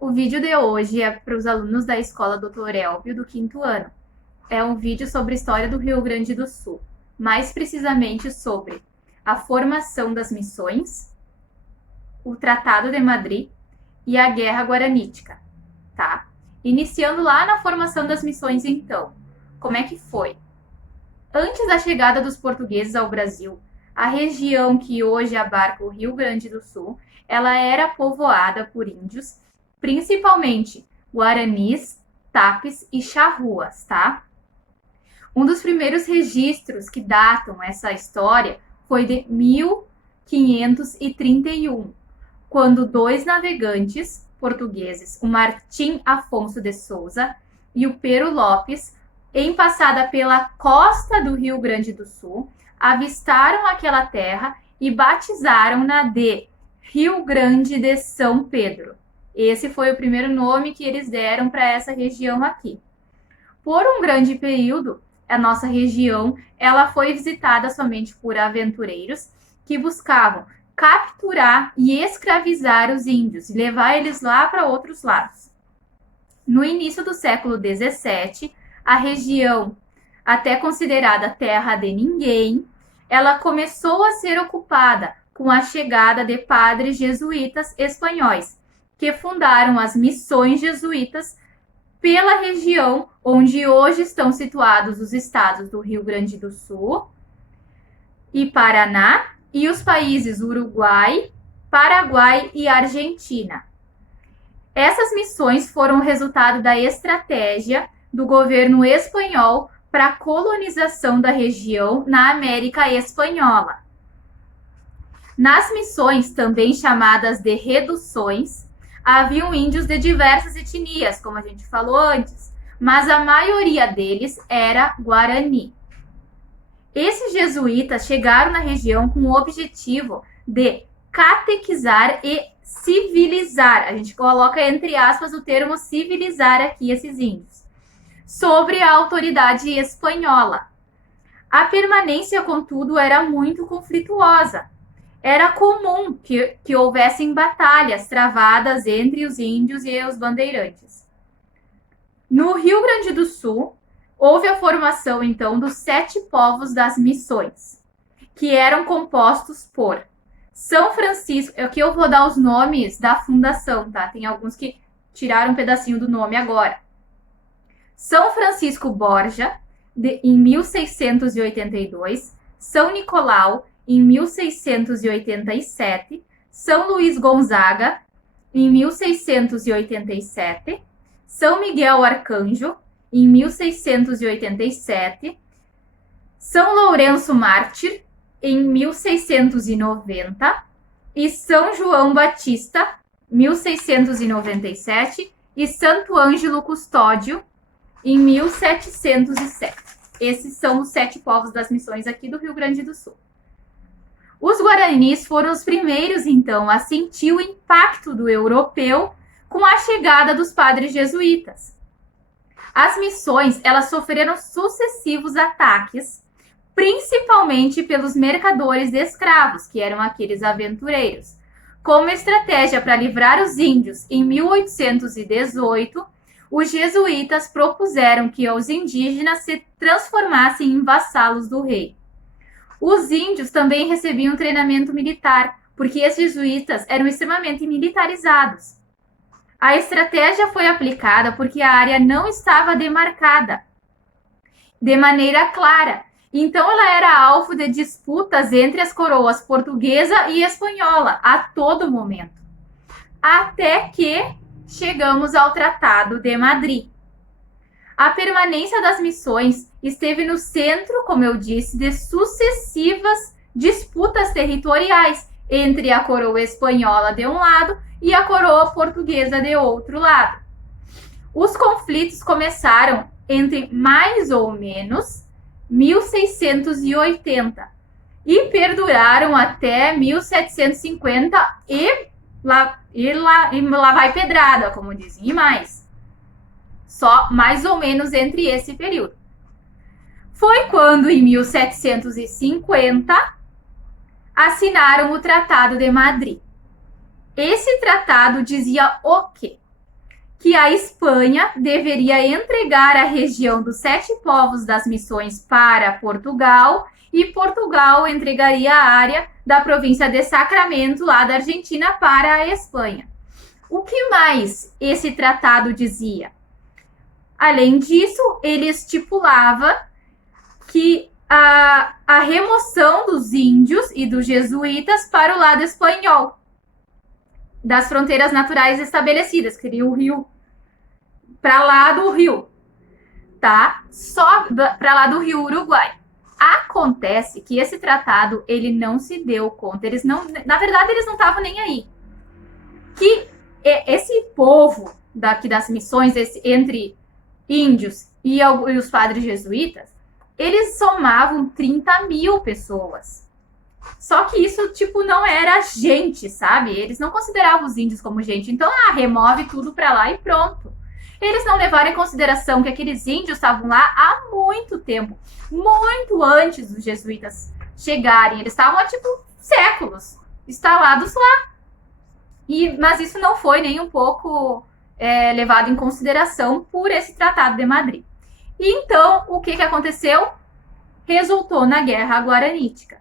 O vídeo de hoje é para os alunos da Escola Dr. Elvio, do 5º ano. É um vídeo sobre a história do Rio Grande do Sul, mais precisamente sobre a formação das missões, o Tratado de Madrid e a Guerra Guaranítica, tá? Iniciando lá na formação das missões, então. Como é que foi? Antes da chegada dos portugueses ao Brasil, a região que hoje abarca o Rio Grande do Sul, ela era povoada por índios, principalmente guaranis, tapes e charruas, tá? Um dos primeiros registros que datam essa história foi de 1531, quando dois navegantes portugueses, o Martim Afonso de Souza e o Pero Lopes, em passada pela costa do Rio Grande do Sul, avistaram aquela terra e batizaram-na de Rio Grande de São Pedro. Esse foi o primeiro nome que eles deram para essa região aqui. Por um grande período, a nossa região ela foi visitada somente por aventureiros que buscavam capturar e escravizar os índios e levar eles lá para outros lados. No início do século XVII, a região, até considerada terra de ninguém, ela começou a ser ocupada com a chegada de padres jesuítas espanhóis, que fundaram as missões jesuítas pela região onde hoje estão situados os estados do Rio Grande do Sul e Paraná e os países Uruguai, Paraguai e Argentina. Essas missões foram resultado da estratégia do governo espanhol para a colonização da região na América Espanhola. Nas missões, também chamadas de reduções, haviam índios de diversas etnias, como a gente falou antes, mas a maioria deles era guarani. Esses jesuítas chegaram na região com o objetivo de catequizar e civilizar, a gente coloca entre aspas o termo civilizar aqui esses índios, sobre a autoridade espanhola. A permanência, contudo, era muito conflituosa. Era comum que houvessem batalhas travadas entre os índios e os bandeirantes. No Rio Grande do Sul, houve a formação, então, dos 7 povos das missões, que eram compostos por São Francisco... Aqui eu vou dar os nomes da fundação, tá? Tem alguns que tiraram um pedacinho do nome agora. São Francisco Borja, em 1682, São Nicolau, em 1687, São Luís Gonzaga, em 1687, São Miguel Arcanjo, em 1687, São Lourenço Mártir, em 1690, e São João Batista, 1697, e Santo Ângelo Custódio, em 1707. Esses são os 7 povos das missões aqui do Rio Grande do Sul. Os guaranis foram os primeiros, então, a sentir o impacto do europeu com a chegada dos padres jesuítas. As missões, elas sofreram sucessivos ataques, principalmente pelos mercadores de escravos, que eram aqueles aventureiros. Como estratégia para livrar os índios, em 1818, os jesuítas propuseram que os indígenas se transformassem em vassalos do rei. Os índios também recebiam treinamento militar, porque os jesuítas eram extremamente militarizados. A estratégia foi aplicada porque a área não estava demarcada de maneira clara. Então, ela era alvo de disputas entre as coroas portuguesa e espanhola a todo momento. Até que chegamos ao Tratado de Madrid. A permanência das missões esteve no centro, como eu disse, de sucessivas disputas territoriais entre a coroa espanhola de um lado e a coroa portuguesa de outro lado. Os conflitos começaram entre mais ou menos 1680 e perduraram até 1750 e lá vai pedrada, como dizem, e mais. Só mais ou menos entre esse período. Foi quando, em 1750, assinaram o Tratado de Madrid. Esse tratado dizia o quê? que a Espanha deveria entregar a região dos 7 povos das missões para Portugal e Portugal entregaria a área da província de Sacramento, lá da Argentina, para a Espanha. O que mais esse tratado dizia? Além disso, ele estipulava que a remoção dos índios e dos jesuítas para o lado espanhol, das fronteiras naturais estabelecidas, que seria o rio, para lá do rio, tá? Só para lá do rio Uruguai. Acontece que esse tratado, ele não se deu conta, eles não, na verdade, eles não estavam nem aí. Que esse povo daqui das missões, entre índios e os padres jesuítas, eles somavam 30 mil pessoas. Só que isso, tipo, não era gente, sabe? Eles não consideravam os índios como gente. Então, remove tudo pra lá e pronto. Eles não levaram em consideração que aqueles índios estavam lá há muito tempo. Muito antes dos jesuítas chegarem. Eles estavam há, tipo, séculos instalados lá. Mas isso não foi nem um pouco levado em consideração por esse Tratado de Madrid. E então, o que aconteceu? Resultou na Guerra Guaranítica.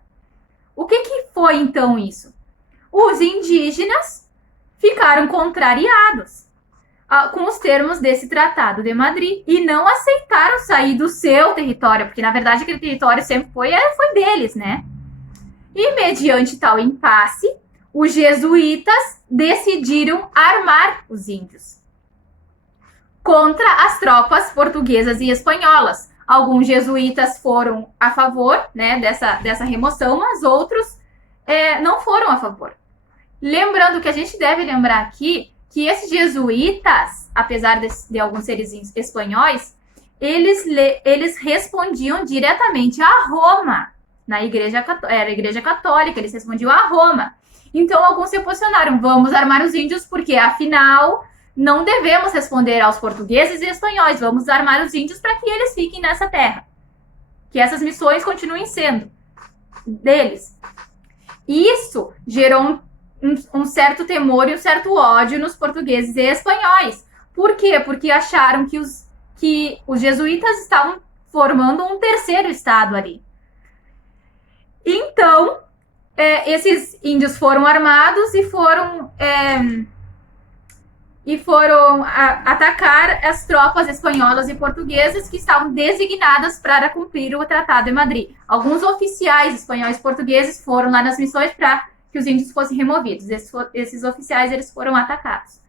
O que foi, então, isso? Os indígenas ficaram contrariados com os termos desse Tratado de Madrid e não aceitaram sair do seu território, porque, na verdade, aquele território sempre foi deles, né? E, mediante tal impasse, os jesuítas decidiram armar os índios contra as tropas portuguesas e espanholas. Alguns jesuítas foram a favor, né, dessa remoção, mas outros não foram a favor. Lembrando que a gente deve lembrar aqui que esses jesuítas, apesar de alguns seres espanhóis, eles respondiam diretamente a Roma, era a Igreja Católica, eles respondiam a Roma. Então, alguns se posicionaram, vamos armar os índios, porque, afinal, não devemos responder aos portugueses e espanhóis, vamos armar os índios para que eles fiquem nessa terra. Que essas missões continuem sendo deles. Isso gerou um certo temor e um certo ódio nos portugueses e espanhóis. Por quê? Porque acharam que os jesuítas estavam formando um terceiro estado ali. Então, esses índios foram armados e foram atacar as tropas espanholas e portuguesas que estavam designadas para cumprir o Tratado de Madrid. Alguns oficiais espanhóis e portugueses foram lá nas missões para que os índios fossem removidos. Esses oficiais eles foram atacados.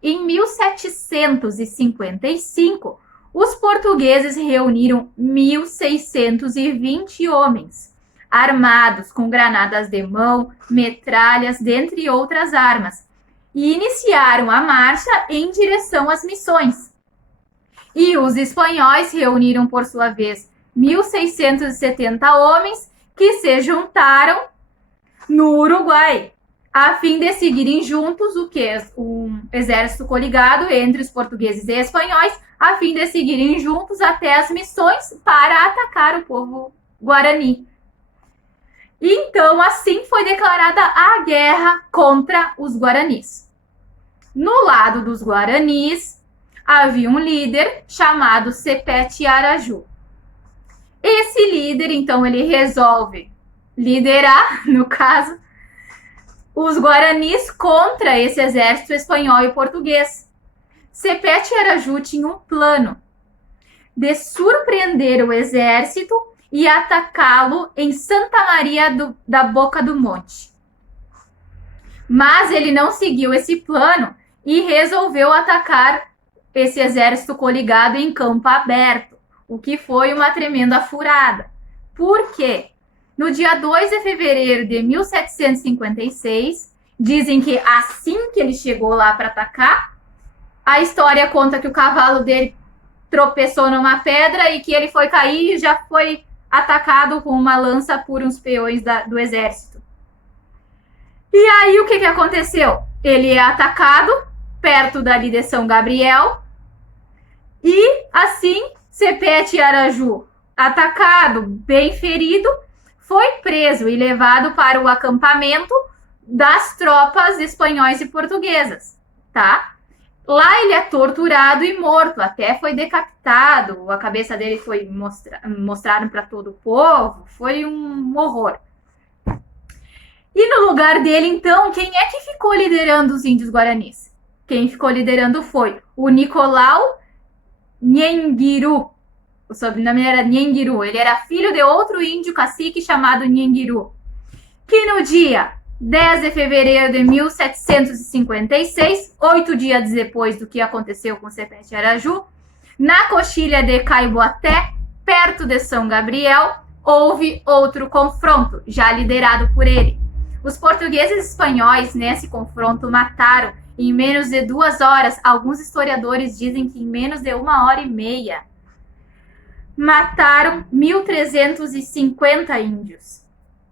Em 1755, os portugueses reuniram 1.620 homens, armados com granadas de mão, metralhas, dentre outras armas, e iniciaram a marcha em direção às missões. E os espanhóis reuniram, por sua vez, 1.670 homens que se juntaram no Uruguai, a fim de seguirem juntos um exército coligado entre os portugueses e espanhóis, a fim de seguirem juntos até as missões para atacar o povo guarani. Então, assim foi declarada a guerra contra os guaranis. No lado dos guaranis, havia um líder chamado Sepete Araju. Esse líder, então, ele resolve liderar, no caso, os guaranis contra esse exército espanhol e português. Sepete Araju tinha um plano de surpreender o exército e atacá-lo em Santa Maria da Boca do Monte. Mas ele não seguiu esse plano e resolveu atacar esse exército coligado em campo aberto, o que foi uma tremenda furada. Por quê? No dia 2 de fevereiro de 1756, dizem que assim que ele chegou lá para atacar, a história conta que o cavalo dele tropeçou numa pedra e que ele foi cair e já foi atacado com uma lança por uns peões do exército. E aí o que aconteceu? Ele é atacado perto dali de São Gabriel e assim Sepete Araju, atacado, bem ferido, foi preso e levado para o acampamento das tropas espanhóis e portuguesas, tá? Lá ele é torturado e morto, até foi decapitado, a cabeça dele foi mostraram para todo o povo, foi um horror. E no lugar dele, então, quem é que ficou liderando os índios guaranis? Quem ficou liderando foi o Nicolau Nhenguiru. O sobrenome era Nhenguiru. Ele era filho de outro índio cacique chamado Nhenguiru. Que no dia 10 de fevereiro de 1756, 8 dias depois do que aconteceu com Sepete Araju, na coxilha de Caiboaté, perto de São Gabriel, houve outro confronto, já liderado por ele. Os portugueses e espanhóis nesse confronto mataram em menos de 2 horas, alguns historiadores dizem que em menos de 1h30, mataram 1.350 índios.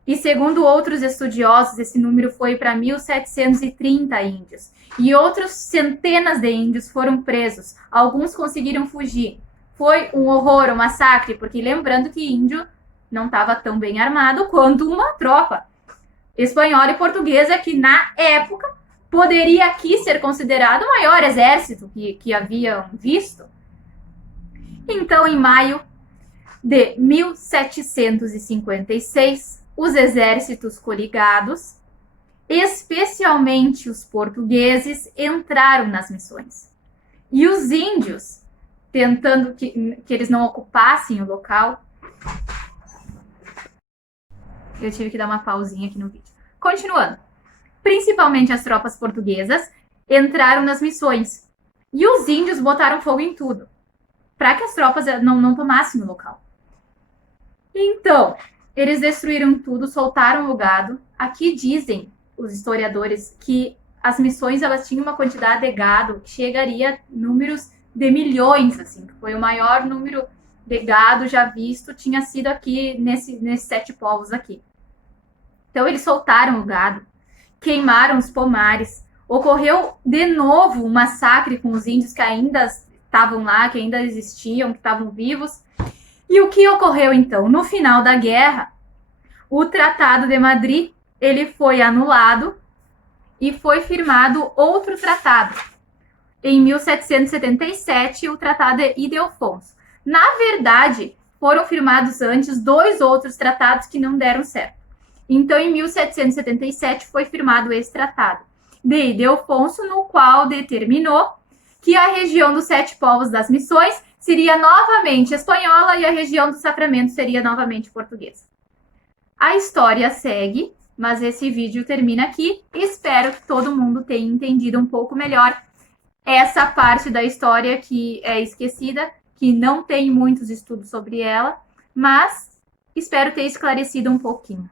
E segundo outros estudiosos, esse número foi para 1.730 índios. E outros centenas de índios foram presos. Alguns conseguiram fugir. Foi um horror, um massacre, porque lembrando que índio não estava tão bem armado quanto uma tropa espanhola e portuguesa que na época poderia aqui ser considerado o maior exército que haviam visto. Então, em maio de 1756, os exércitos coligados, especialmente os portugueses, entraram nas missões. E os índios, tentando que eles não ocupassem o local. Eu tive que dar uma pausinha aqui no vídeo. Continuando. Principalmente as tropas portuguesas entraram nas missões. E os índios botaram fogo em tudo, para que as tropas não tomassem o local. Então, eles destruíram tudo, soltaram o gado. Aqui dizem os historiadores que as missões elas tinham uma quantidade de gado que chegaria a números de milhões, assim, que foi o maior número de gado já visto, tinha sido aqui nesses 7 povos aqui. Então eles soltaram o gado, queimaram os pomares, ocorreu de novo um massacre com os índios que ainda estavam lá, que ainda existiam, que estavam vivos. E o que ocorreu então? No final da guerra, o Tratado de Madrid ele foi anulado e foi firmado outro tratado. Em 1777, o Tratado de Ildefonso. Na verdade, foram firmados antes 2 outros tratados que não deram certo. Então, em 1777, foi firmado esse tratado de Ildefonso, no qual determinou que a região dos 7 povos das missões seria novamente espanhola e a região do Sacramento seria novamente portuguesa. A história segue, mas esse vídeo termina aqui. Espero que todo mundo tenha entendido um pouco melhor essa parte da história que é esquecida, que não tem muitos estudos sobre ela, mas espero ter esclarecido um pouquinho.